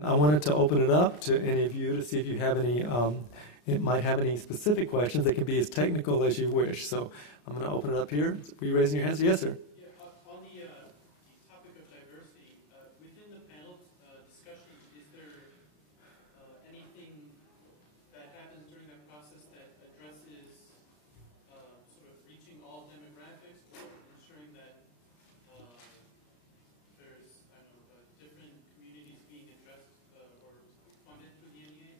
I wanted to open it up to any of you to see if you have any, it might have any specific questions. They can be as technical as you wish. So I'm going to open it up here. Are you raising your hands? Yes, sir. Yeah, on the topic of diversity, within the panel discussion, is there anything that happens during that process that addresses sort of reaching all demographics or ensuring that there's, I don't know, different communities being addressed or funded through the NEA?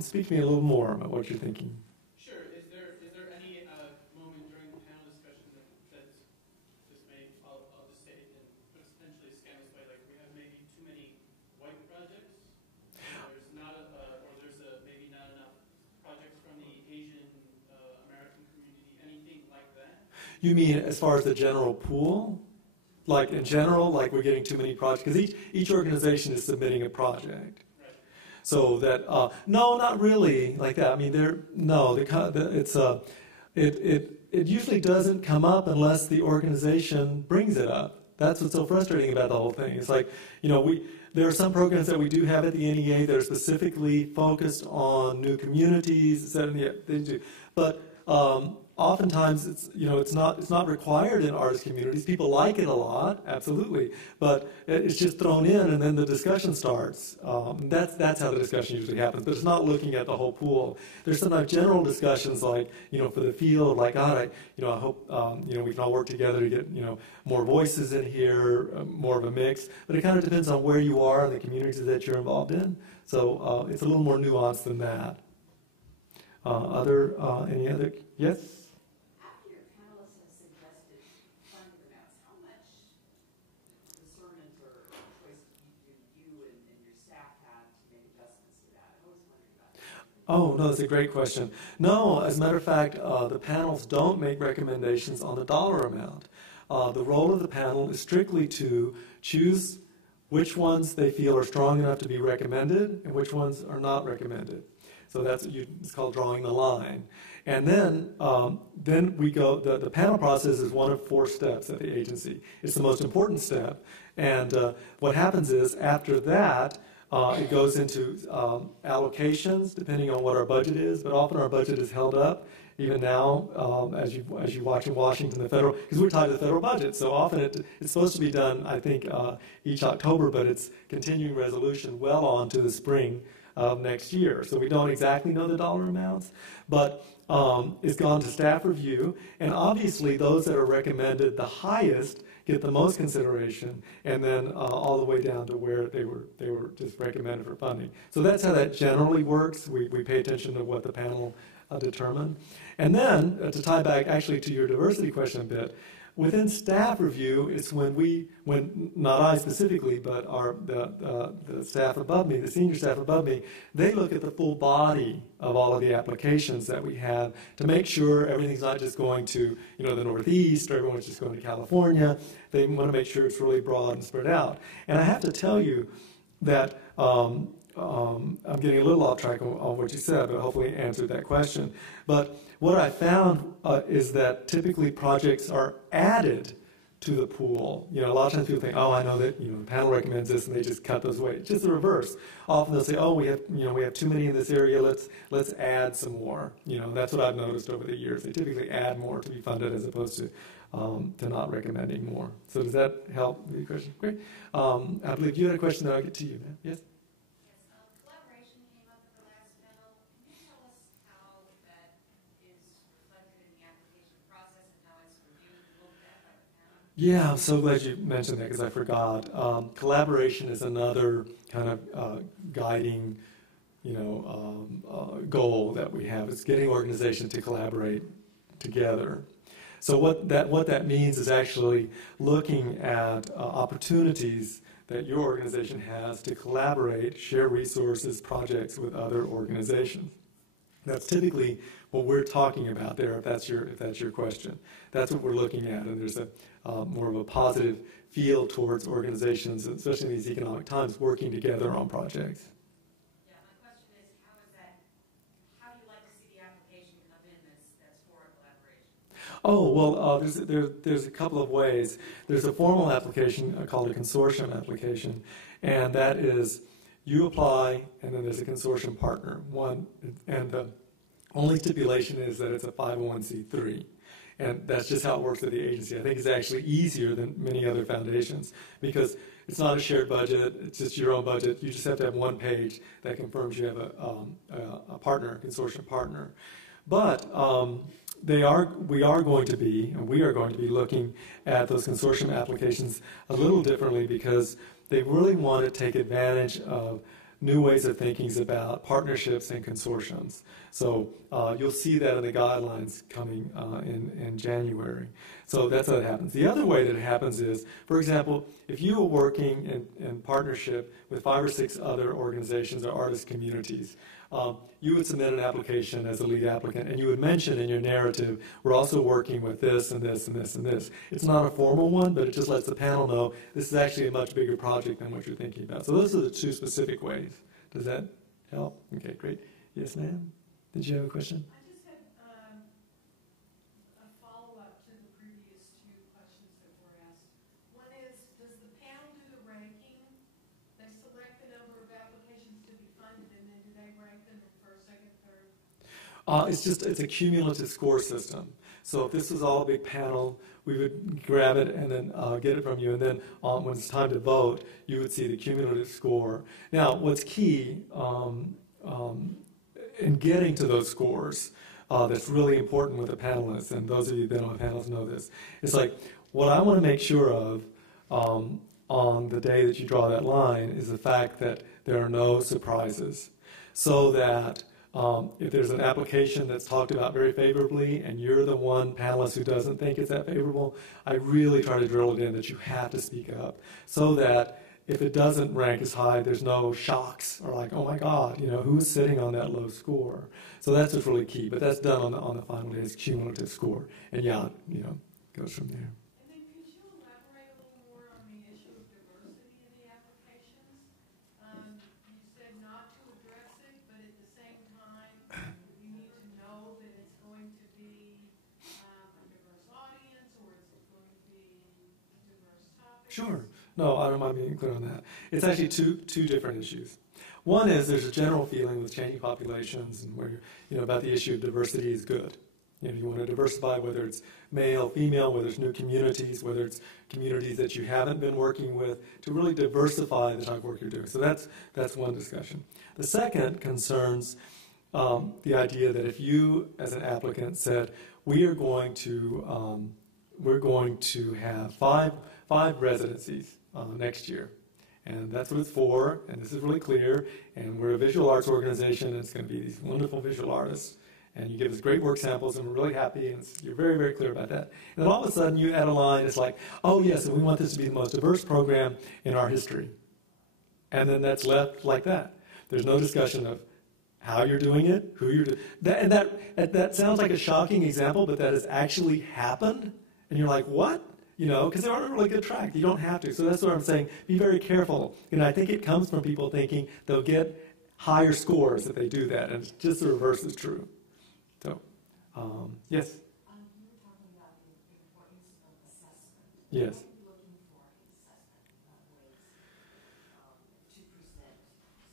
Speak to me a little more about what you're thinking. Sure. Is there any moment during the panel discussion that this may, I'll just say it in potentially scandalous way, like we have maybe too many white projects, there's not or there's maybe not enough projects from the Asian American community, anything like that? You mean as far as the general pool? Like in general, like we're getting too many projects? Because each organization is submitting a project. So that no, not really like that. I mean, it usually doesn't come up unless the organization brings it up. That's what's so frustrating about the whole thing. It's like, there are some programs that we do have at the NEA that are specifically focused on new communities, etc. Yeah, they do, but oftentimes it's not required in artist communities. People like it a lot, absolutely, but it's just thrown in and then the discussion starts. That's how the discussion usually happens. But it's not looking at the whole pool. There's sometimes general discussions like for the field, like God, I hope we can all work together to get more voices in here, more of a mix. But it kind of depends on where you are and the communities that you're involved in. So it's a little more nuanced than that. Any other? Yes. Oh, no, that's a great question. No, as a matter of fact, the panels don't make recommendations on the dollar amount. The role of the panel is strictly to choose which ones they feel are strong enough to be recommended and which ones are not recommended. So it's called drawing the line. And then we go, the panel process is one of 4 steps at the agency. It's the most important step. And what happens is after that, it goes into allocations, depending on what our budget is, but often our budget is held up. Even now, as you watch in Washington, the federal, because we're tied to the federal budget, so often it's supposed to be done, I think, each October, but it's continuing resolution well on to the spring of next year. So we don't exactly know the dollar amounts, but it's gone to staff review, and obviously those that are recommended the highest get the most consideration, and then all the way down to where they were just recommended for funding. So that's how that generally works. We pay attention to what the panel determined. And then, to tie back actually to your diversity question a bit, within staff review, it's when not I specifically, but the staff above me, the senior staff above me, they look at the full body of all of the applications that we have to make sure everything's not just going to the Northeast or everyone's just going to California. They want to make sure it's really broad and spread out. And I have to tell you that I'm getting a little off track on what you said, but hopefully answered that question. But what I found is that typically projects are added to the pool. A lot of times people think, oh, I know that the panel recommends this, and they just cut those away. It's just the reverse. Often they'll say, oh, we have too many in this area. Let's add some more. That's what I've noticed over the years. They typically add more to be funded as opposed to not recommending more. So does that help with your question? Great. I believe you had a question that I'll get to you. Yes. Yeah, I'm so glad you mentioned that because I forgot. Collaboration is another kind of guiding, goal that we have. It's getting organizations to collaborate together. So what that means is actually looking at opportunities that your organization has to collaborate, share resources, projects with other organizations. That's typically what we're talking about there, if that's your question. That's what we're looking at, and there's more of a positive feel towards organizations, especially in these economic times, working together on projects. Yeah, my question is, how do you like to see the application come in that's for a collaboration? Oh, well, there's a couple of ways. There's a formal application called a consortium application, And that is, you apply, and then there's a consortium partner. And the only stipulation is that it's a 501c3. And that's just how it works at the agency. I think it's actually easier than many other foundations because it's not a shared budget. It's just your own budget. You just have to have one page that confirms you have a partner, a consortium partner. But we are going to be looking at those consortium applications a little differently because they really want to take advantage of new ways of thinking about partnerships and consortiums. So you'll see that in the guidelines coming in January. So that's how it happens. The other way that it happens is, for example, if you are working in partnership with 5 or 6 other organizations or artist communities, you would submit an application as a lead applicant, and you would mention in your narrative, we're also working with this and this and this and this. It's not a formal one, but it just lets the panel know this is actually a much bigger project than what you're thinking about. So those are the 2 specific ways. Does that help? Okay, great. Yes, ma'am? Did you have a question? I just had a follow-up to the previous 2 questions that were asked. One is, does the panel do the ranking? They select the number of applications to be funded, and then do they rank them in first, second, third? It's a cumulative score system. So if this was all a big panel, we would grab it and then get it from you, and then when it's time to vote, you would see the cumulative score. Now, what's key in getting to those scores that's really important with the panelists, and those of you who've been on panels know this, it's like what I want to make sure of on the day that you draw that line is the fact that there are no surprises, so that if there's an application that's talked about very favorably and you're the one panelist who doesn't think it's that favorable, I really try to drill it in that you have to speak up so that if it doesn't rank as high, there's no shocks or like, oh my God, who's sitting on that low score? So that's what's really key, but that's done on the final day's cumulative score. And goes from there. And then could you elaborate a little more on the issue of diversity in the applications? You said not to address it, but at the same time, you need to know that it's going to be a diverse audience, or is it going to be diverse topics? Sure. No, I don't mind being clear on that. It's actually two different issues. One is there's a general feeling with changing populations and where about the issue of diversity is good. You want to diversify, whether it's male, female, whether it's new communities, whether it's communities that you haven't been working with, to really diversify the type of work you're doing. So that's one discussion. The second concerns the idea that if you, as an applicant, said we're going to have five residencies next year. And that's what it's for, and this is really clear, and we're a visual arts organization, and it's going to be these wonderful visual artists, and you give us great work samples, and we're really happy, and you're very, very clear about that. And then all of a sudden, you add a line, it's like, oh yes, and we want this to be the most diverse program in our history. And then that's left like that. There's no discussion of how you're doing it, who you're doing it. That sounds like a shocking example, but that has actually happened, and you're like, what? Because they're on a really good track. You don't have to. So that's what I'm saying. Be very careful. I think it comes from people thinking they'll get higher scores if they do that, and just the reverse is true. So, yes? You were talking about the importance of assessment. Yes. What are you looking for in assessment ways to present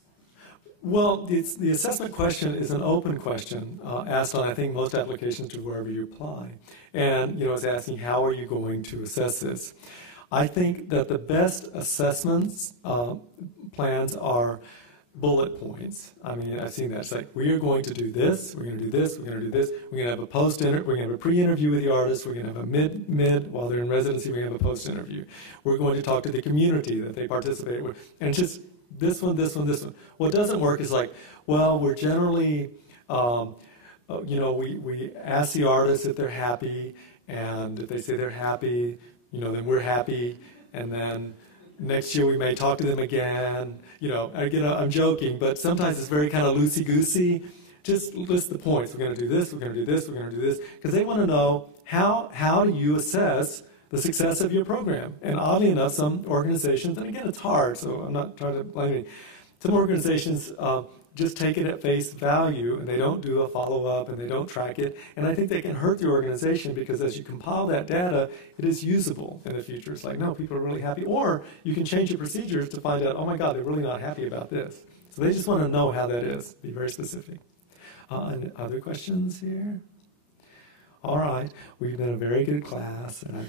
assessment? Well, the assessment question is an open question asked on, I think, most applications to wherever you apply. And, it's asking, how are you going to assess this? I think that the best assessments plans are bullet points. I mean, I've seen that. It's like, we are going to do this, we're going to do this, we're going to do this, we're going to have a post-interview, we're going to have a pre-interview with the artist, we're going to have a mid, while they're in residency, we're going to have a post-interview. We're going to talk to the community that they participate with. And it's just this one, this one, this one. What doesn't work is like, well, we're generally, we ask the artists if they're happy, and if they say they're happy, then we're happy, and then next year we may talk to them again. I'm joking, but sometimes it's very kind of loosey-goosey. Just list the points. We're going to do this, we're going to do this, we're going to do this, because they want to know how do you assess the success of your program. And oddly enough, some organizations, and again, it's hard, so I'm not trying to blame any, some organizations just take it at face value, and they don't do a follow-up, and they don't track it. And I think they can hurt the organization, because as you compile that data, it is usable in the future. It's like, no, people are really happy. Or you can change your procedures to find out, oh my God, they're really not happy about this. So they just want to know how that is. Be very specific. And other questions here? All right, we've done a very good class, and I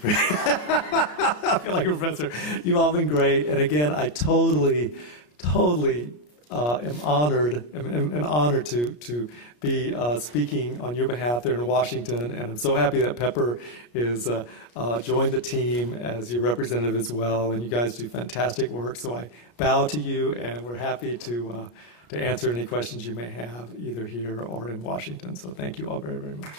feel like a professor. You've all been great, and again, I totally am honored to be speaking on your behalf there in Washington, and I'm so happy that Pepper is joined the team as your representative as well, and you guys do fantastic work. So I bow to you, and we're happy to answer any questions you may have either here or in Washington. So thank you all very, very much.